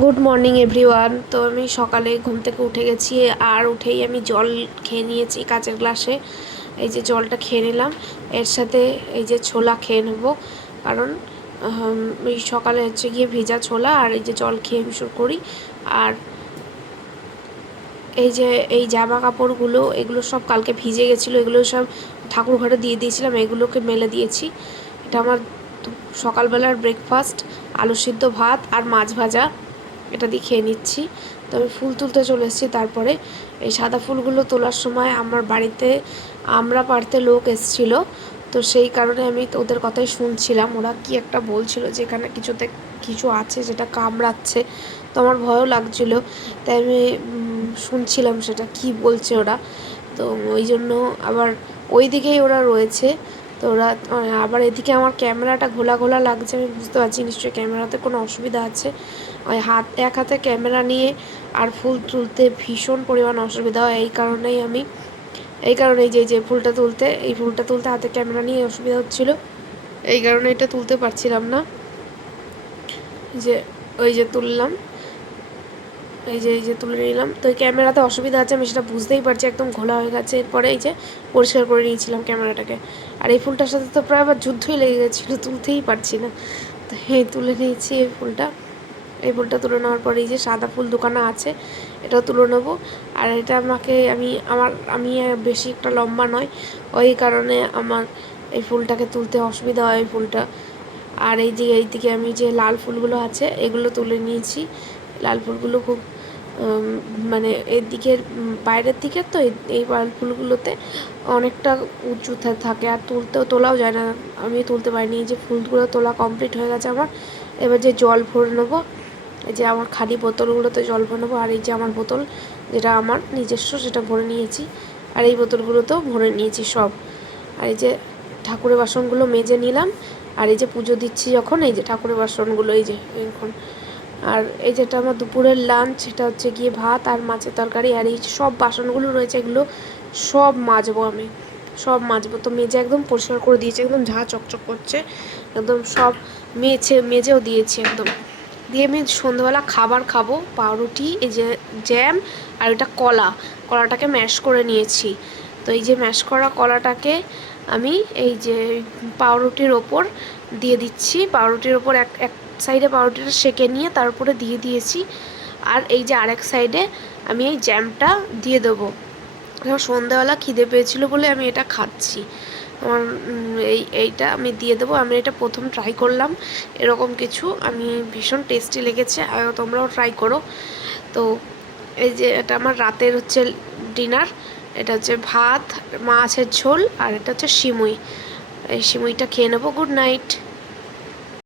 Good morning everyone. তো আমি সকালে ঘুম থেকে উঠে গেছি, আর উঠেই আমি জল খেয়ে নিয়েছি কাঁচের গ্লাসে। এই যে জলটা খেয়ে নিলাম, এর সাথে এই যে ছোলা খেয়ে নেব, কারণ এই সকালে হচ্ছে গিয়ে ভেজা ছোলা আর এই যে জল খেয়ে আমি শুরু করি। আর এই যে এই জামা কাপড়গুলো এগুলো সব কালকে ভিজে গেছিলো, এগুলো সব ঠাকুর ঘরে দিয়ে দিয়েছিলাম, এগুলোকে মেলে দিয়েছি। এটা আমার সকালবেলার ব্রেকফাস্ট, আলু সিদ্ধ ভাত আর মাছ ভাজা, এটা দিয়ে খেয়ে নিচ্ছি। তো আমি ফুল তুলতে চলে এসেছি। তারপরে এই সাদা ফুলগুলো তোলার সময় আমার বাড়িতে আমরা পাড়তে লোক এসেছিলো, তো সেই কারণে আমি ওদের কথাই শুনছিলাম। ওরা কি একটা বলছিল যে এখানে কিছুতে কিছু আছে যেটা কামড়াচ্ছে, তো আমার ভয়ও লাগছিলো, তাই আমি শুনছিলাম সেটা কি বলছে ওরা। তো ওই জন্য আবার ওই দিকেই ওরা রয়েছে, তো ওরা আবার এদিকে আমার ক্যামেরাটা ঘোলা ঘোলা লাগছে। আমি বুঝতে পারছি নিশ্চয়ই ক্যামেরাতে কোনো অসুবিধা আছে। ওই এক হাতে ক্যামেরা নিয়ে আর ফুল তুলতে ভীষণ পরিমাণ অসুবিধা হয়, এই কারণেই যে এই ফুলটা তুলতে হাতে ক্যামেরা নিয়ে অসুবিধা হচ্ছিলো, এই কারণে এটা তুলতে পারছিলাম না। যে ওই যে তুললাম, এই যে তুলে নিলাম। তো এই ক্যামেরাতে অসুবিধা আছে আমি সেটা বুঝতেই পারছি, একদম ঘোলা হয়ে গেছে। এরপরে এই যে পরিষ্কার করে নিয়েছিলাম ক্যামেরাটাকে। আর এই ফুলটার সাথে তো প্রায় আবার যুদ্ধই লেগে গেছিলো, তুলতেই পারছি না। তো এই তুলে নিয়েছি এই ফুলটা তুলে নেওয়ার পরে এই যে সাদা ফুল দোকানে আছে, এটাও তুলে নেবো। আর এটা আমি বেশি একটা লম্বা নয়, ওই কারণে আমার এই ফুলটাকে তুলতে অসুবিধা হয় এই ফুলটা। আর এইদিকে আমি যে লাল ফুলগুলো আছে এগুলো তুলে নিয়েছি। লাল ফুলগুলো খুব মানে এর দিকের বাইরের দিকে, তো এই লাল ফুলগুলোতে অনেকটা উঁচু থাকে আর তোলাও যায় না, আমি তুলতে পারিনি। এই যে ফুলগুলো তোলা কমপ্লিট হয়ে গেছে আমার। এবার যে জল ভরে নেবো, এই যে আমার খালি বোতলগুলোতে জল ভরে নেবো। আর এই যে আমার বোতল যেটা আমার নিজস্ব, সেটা ভরে নিয়েছি। আর এই বোতলগুলোতেও ভরে নিয়েছি সব। আর এই যে ঠাকুরের বাসনগুলো মেজে নিলাম। আর এই যে পুজো দিচ্ছি যখন, এই যে ঠাকুরের বাসনগুলো এই যে এখন। আর এই যেটা আমার দুপুরের লাঞ্চ, সেটা হচ্ছে গিয়ে ভাত আর মাছের তরকারি। আর এই সব বাসনগুলো রয়েছে এগুলো সব মাজবো, আমি সব মাজবো। তো মেজে একদম পরিষ্কার করে দিয়েছি, একদম ঝাঁ চকচক করছে, একদম সব মেজেও দিয়েছি একদম। দিয়ে আমি সন্ধ্যাবেলা খাবার খাবো, পাউরুটি, এই যে জ্যাম আর এটা কলাটাকে ম্যাশ করে নিয়েছি। তো এই যে ম্যাশ করা কলাটাকে আমি এই যে পাউরুটির ওপর দিয়ে দিচ্ছি। পাউরুটির ওপর এক সাইডে পাউরুটিটা সেঁকে নিয়ে তার উপরে দিয়ে দিয়েছি। আর এই যে আরেক সাইডে আমি এই জ্যামটা দিয়ে দেবো। আমার সন্ধ্যাবেলা খিদে পেয়েছিলো বলে আমি এটা খাচ্ছি। আমার এইটা আমি দিয়ে দেবো। আমি এটা প্রথম ট্রাই করলাম এরকম কিছু, আমি ভীষণ টেস্টি লেগেছে, তোমরাও ট্রাই করো। তো এই যে এটা আমার রাতের হচ্ছে ডিনার, এটা হচ্ছে ভাত, মাছের ঝোল, আর এটা হচ্ছে সিমুই। এই সিমুইটা খেয়ে নেবো। Good night.